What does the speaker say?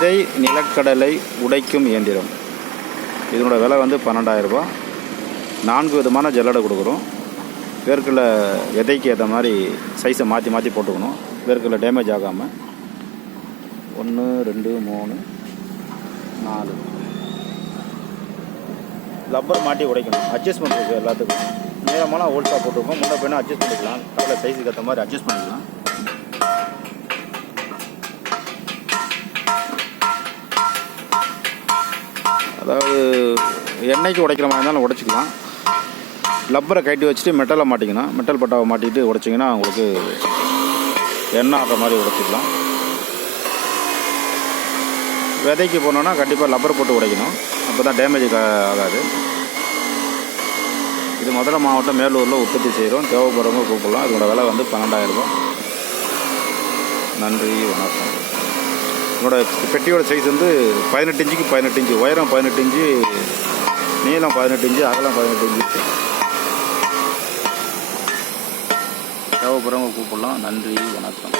விதை நிலக்கடலை உடைக்கும் இயந்திரம். இதனோட விலை வந்து பன்னெண்டாயிரரூபா. நான்கு விதமான ஜல்லடை கொடுக்குறோம். வேர்க்கடலை விதைக்கு ஏற்ற மாதிரி சைஸை மாற்றி மாற்றி போட்டுக்கணும். வேர்க்கடலை டேமேஜ் ஆகாமல் ஒன்று ரெண்டு மூணு நாலு. லப்பர் மாட்டி உடைக்கணும். அட்ஜஸ்ட்மெண்ட் இருக்குது எல்லாத்துக்கும். நேரமான ஹோல்ஸாக போட்டுருக்கோம். முன்னே போய்னா அட்ஜஸ்ட் பண்ணிக்கலாம். கடலை சைஸுக்கு ஏற்ற மாதிரி அட்ஜஸ்ட் பண்ணிக்கலாம். அதாவது எண்ணெய்க்கு உடைக்கிற மாதிரி இருந்தாலும் உடைச்சிக்கலாம். லப்பரை கட்டி வச்சுட்டு மெட்டலை மாட்டிக்கணும். மெட்டல் பட்டாவை மாட்டிட்டு உடைச்சிங்கன்னா உங்களுக்கு எண்ணெய் ஆடுற மாதிரி உடைச்சிக்கலாம். விதைக்கு போனோன்னா கண்டிப்பாக லப்பர் போட்டு உடைக்கணும். அப்போ தான் டேமேஜ் ஆகாது. இது மதுரை மாவட்டம் மேலூரில் உற்பத்தி செய்கிறோம் தேவைப்படுறவங்க கூப்பிடலாம். இதோட விலை வந்து பன்னெண்டாயிரரூபா நன்றி வணக்கம். என்னோட பெட்டியோட சைஸ் வந்து பதினெட்டு இஞ்சுக்கு பதினெட்டு இஞ்சு உயரம் பதினெட்டு இஞ்சு நீளம் பதினெட்டு இஞ்சு அகலம் பதினெட்டு இஞ்சு தேவைப்படுறவங்க கூப்பிடலாம். நன்றி வணக்கம்.